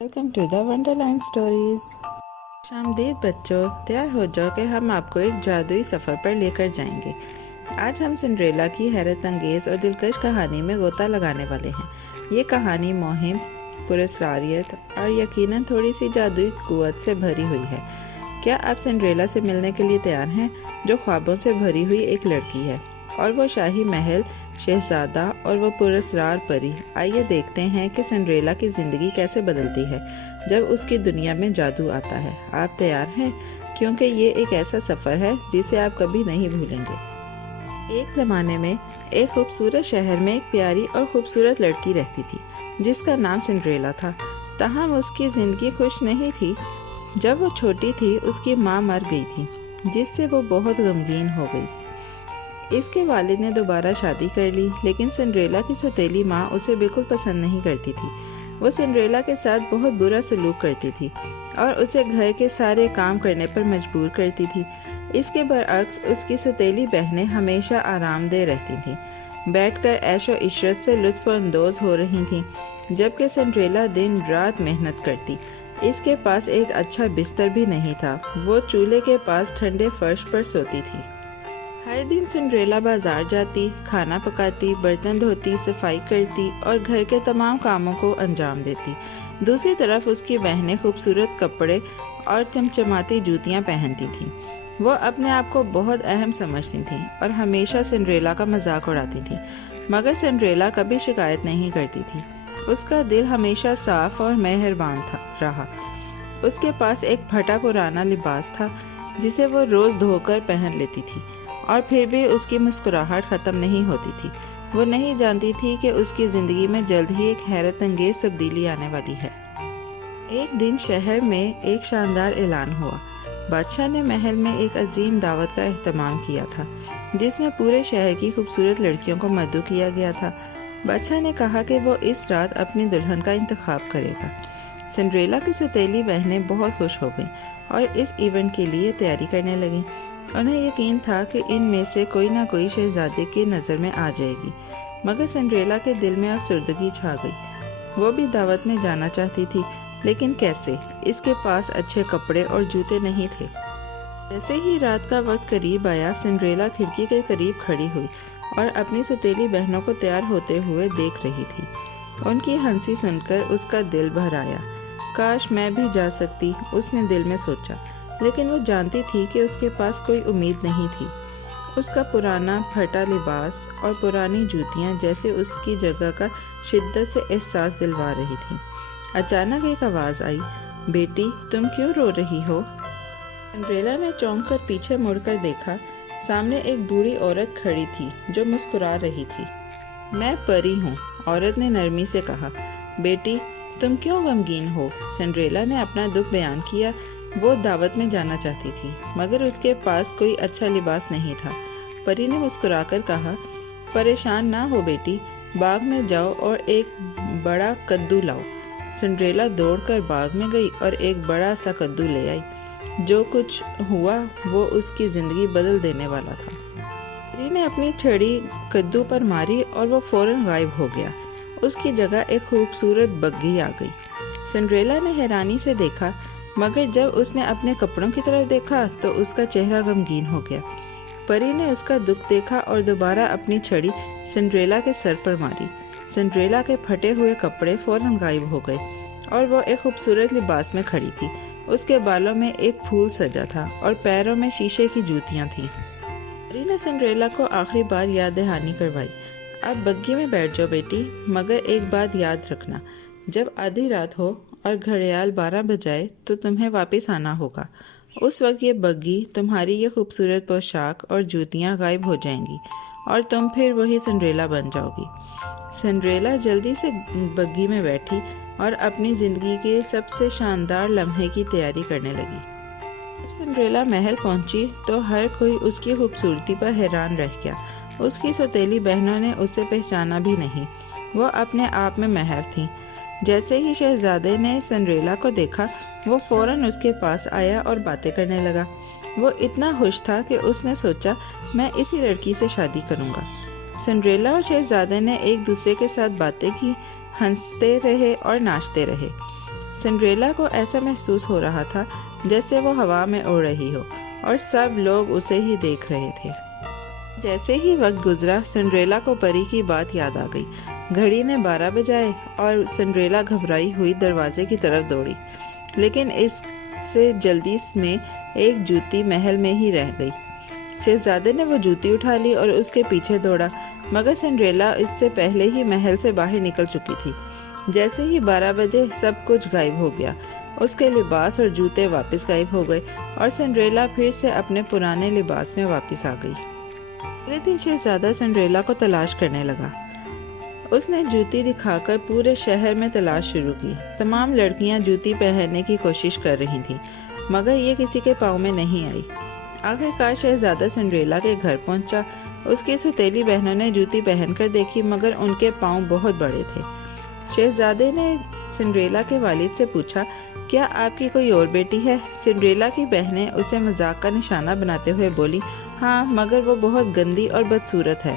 Welcome to the wonderland stories. शामदीद बच्चों, तैयार हो जाओ कि हम आपको एक जादुई सफ़र पर लेकर जाएंगे। आज हम सिंड्रेला की हैरत अंगेज़ और दिलकश कहानी में गोता लगाने वाले हैं। ये कहानी मुहिम, पुरस्कारियत और यकीनन थोड़ी सी जादुई कुव्वत से भरी हुई है। क्या आप सिंड्रेला से मिलने के लिए तैयार हैं, जो ख्वाबों से भरी हुई एक लड़की है, और वो शाही महल, शहजादा और वो पुरस्कार परी। आइए देखते हैं कि सिंड्रेला की ज़िंदगी कैसे बदलती है जब उसकी दुनिया में जादू आता है। आप तैयार हैं? क्योंकि ये एक ऐसा सफ़र है जिसे आप कभी नहीं भूलेंगे। एक ज़माने में एक खूबसूरत शहर में एक प्यारी और खूबसूरत लड़की रहती थी जिसका नाम सिंड्रेला था। ताहम उसकी ज़िंदगी खुश नहीं थी। जब वो छोटी थी उसकी माँ मर गई थी, जिससे वो बहुत गमगीन हो गई। इसके वालिद ने दोबारा शादी कर ली, लेकिन सिंड्रेला की सौतेली माँ उसे बिल्कुल पसंद नहीं करती थी। वो सिंड्रेला के साथ बहुत बुरा सलूक करती थी और उसे घर के सारे काम करने पर मजबूर करती थी। इसके बरअक्स उसकी सौतेली बहनें हमेशा आरामदेह रहती थीं, बैठकर ऐशो इशरत से लुत्फ़ अंदोज़ हो रही थीं, जबकि सिंड्रेला दिन रात मेहनत करती। इसके पास एक अच्छा बिस्तर भी नहीं था। वो चूल्हे के पास ठंडे फर्श पर सोती थी। हर दिन सिंड्रेला बाजार जाती, खाना पकाती, बर्तन धोती, सफाई करती और घर के तमाम कामों को अंजाम देती। दूसरी तरफ उसकी बहनें खूबसूरत कपड़े और चमचमाती जूतियां पहनती थीं। वो अपने आप को बहुत अहम समझती थीं और हमेशा सिंड्रेला का मजाक उड़ाती थीं, मगर सिंड्रेला कभी शिकायत नहीं करती थी। उसका दिल हमेशा साफ और मेहरबान रहा। उसके पास एक फटा पुराना लिबास था जिसे वो रोज़ धोकर पहन लेती थी, और फिर भी उसकी मुस्कुराहट ख़त्म नहीं होती थी। वो नहीं जानती थी कि उसकी ज़िंदगी में जल्द ही एक हैरत अंगेज़ तब्दीली आने वाली है। एक दिन शहर में एक शानदार ऐलान हुआ। बादशाह ने महल में एक अजीम दावत का एहतमाम किया था, जिसमें पूरे शहर की खूबसूरत लड़कियों को मदऊ किया गया था। बादशाह ने कहा कि वो इस रात अपनी दुल्हन का इंतखाब करेगा। सिंड्रेला की सौतेली बहनें बहुत खुश हो गईं और इस इवेंट के लिए तैयारी करने लगीं। उन्हें यकीन था कि इनमें से कोई ना कोई शहजादे की नज़र में आ जाएगी, मगर सिंड्रेला के दिल में अफसरदगी छा गई। वो भी दावत में जाना चाहती थी, लेकिन कैसे? इसके पास अच्छे कपड़े और जूते नहीं थे। जैसे ही रात का वक्त करीब आया, सिंड्रेला खिड़की के करीब खड़ी हुई और अपनी सौतेली बहनों को तैयार होते हुए देख रही थी। उनकी हंसी सुनकर उसका दिल भर आया। काश मैं भी जा सकती, उसने दिल में सोचा, लेकिन वो जानती थी कि उसके पास कोई उम्मीद नहीं थी। उसका पुराना फटा लिबास और पुरानी जूतियां जैसे उसकी जगह का शिद्दत से एहसास दिलवा रही थी। अचानक एक आवाज़ आई, बेटी तुम क्यों रो रही हो? सिंड्रेला ने चौंक कर पीछे मुड़कर देखा। सामने एक बूढ़ी औरत खड़ी थी जो मुस्कुरा रही थी। मैं परी हूँ, औरत ने नरमी से कहा। बेटी तुम क्यों गमगीन हो? सिंड्रेला ने अपना दुख बयान किया। वो दावत में जाना चाहती थी, मगर उसके पास कोई अच्छा लिबास नहीं था। परी ने मुस्कुराकर कहा, परेशान ना हो बेटी, बाग में जाओ और एक बड़ा कद्दू लाओ। सिंड्रेला दौड़कर बाग में गई और एक बड़ा सा कद्दू ले आई। जो कुछ हुआ वो उसकी ज़िंदगी बदल देने वाला था। परी ने अपनी छड़ी कद्दू पर मारी और वो फौरन गायब हो गया। उसकी जगह एक खूबसूरत बग्घी आ गई। सिंड्रेला ने हैरानी से देखा, मगर जब उसने अपने कपड़ों की तरफ देखा तो उसका चेहरा गमगीन हो गया। परी ने उसका दुख देखा और दोबारा अपनी छड़ी सिंड्रेला के सर पर मारी। सिंड्रेला के फटे हुए कपड़े फौरन गायब हो गए और वो एक खूबसूरत लिबास में खड़ी थी। उसके बालों में एक फूल सजा था और पैरों में शीशे की जूतियां थीं। परी ने सिंड्रेला को आखिरी बार याद दहानी करवाई। अब बग्घी में बैठ जाओ बेटी, मगर एक बात याद रखना, जब आधी रात हो और घड़ियाल 12 बजाए तो तुम्हें वापस आना होगा। उस वक्त ये बग्घी, तुम्हारी ये खूबसूरत पोशाक और जूतियां गायब हो जाएंगी और तुम फिर वही सिंड्रेला बन जाओगी। सिंड्रेला जल्दी से बग्घी में बैठी और अपनी ज़िंदगी के सबसे शानदार लम्हे की तैयारी करने लगी। जब सिंड्रेला महल पहुंची तो हर कोई उसकी खूबसूरती पर हैरान रह गया। उसकी सौतेली बहनों ने उसे पहचाना भी नहीं। वो अपने आप में महर थीं। जैसे ही शहजादे ने सिंड्रेला को देखा, वो फौरन उसके पास आया और बातें करने लगा। वो इतना खुश था कि उसने सोचा, मैं इसी लड़की से शादी करूँगा। सिंड्रेला और शहजादे ने एक दूसरे के साथ बातें की, हंसते रहे और नाचते रहे। سنڈریلا کو ایسا محسوس ہو رہا تھا جیسے وہ ہوا میں اڑ رہی ہو اور سب لوگ اسے ہی دیکھ رہے تھے۔ جیسے ہی وقت گزرا سنڈریلا کو پری کی بات یاد آ گئی۔ گھڑی نے 12 بجائے اور سنڈریلا گھبرائی ہوئی دروازے کی طرف دوڑی، لیکن اس سے جلدی میں ایک جوتی محل میں ہی رہ گئی۔ شہزادے نے وہ جوتی اٹھا لی اور اس کے پیچھے دوڑا، مگر سنڈریلا اس سے پہلے ہی محل سے باہر نکل چکی تھی۔ جیسے ہی 12 بجے سب کچھ غائب ہو گیا، اس کے لباس اور جوتے واپس غائب ہو گئے اور سنڈریلا پھر سے اپنے پرانے لباس میں واپس آ گئی۔ اگلے دن شہزادہ سنڈریلا کو تلاش کرنے لگا۔ اس نے جوتی دکھا کر پورے شہر میں تلاش شروع کی۔ تمام لڑکیاں جوتی پہننے کی کوشش کر رہی تھیں، مگر یہ کسی کے پاؤں میں نہیں آئی۔ آخرکار شہزادہ سنڈریلا کے گھر پہنچا۔ اس کی سوتیلی بہنوں نے جوتی پہن کر دیکھی، مگر ان کے پاؤں بہت بڑے تھے۔ شہزادے نے سنڈریلا کے والد سے پوچھا، کیا آپ کی کوئی اور بیٹی ہے؟ سنڈریلا کی بہنیں اسے مذاق کا نشانہ بناتے ہوئے بولی، ہاں، مگر وہ بہت گندی اور بدصورت ہے۔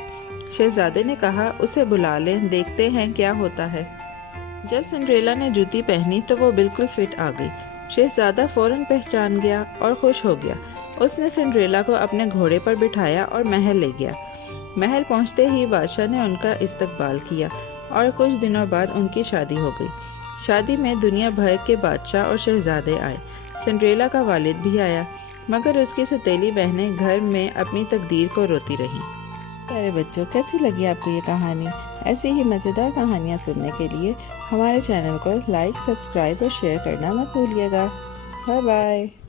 شہزادے نے کہا، اسے بلا لیں، دیکھتے ہیں کیا ہوتا ہے۔ جب سنڈریلا نے جوتی پہنی تو وہ بالکل فٹ آ گئی۔ شہزادہ فوراً پہچان گیا اور خوش ہو گیا۔ اس نے سنڈریلا کو اپنے گھوڑے پر بٹھایا اور محل لے گیا۔ محل پہنچتے ہی بادشاہ نے ان کا استقبال کیا اور کچھ دنوں بعد ان کی شادی ہو گئی۔ شادی میں دنیا بھر کے بادشاہ اور شہزادے آئے۔ سنڈریلا کا والد بھی آیا، مگر اس کی سوتیلی بہنیں گھر میں اپنی تقدیر کو روتی رہیں۔ پیارے بچوں، کیسی لگی آپ کو یہ کہانی؟ ایسی ہی مزیدار کہانیاں سننے کے لیے ہمارے چینل کو لائک، سبسکرائب اور شیئر کرنا مت بھولیے گا۔ Bye bye.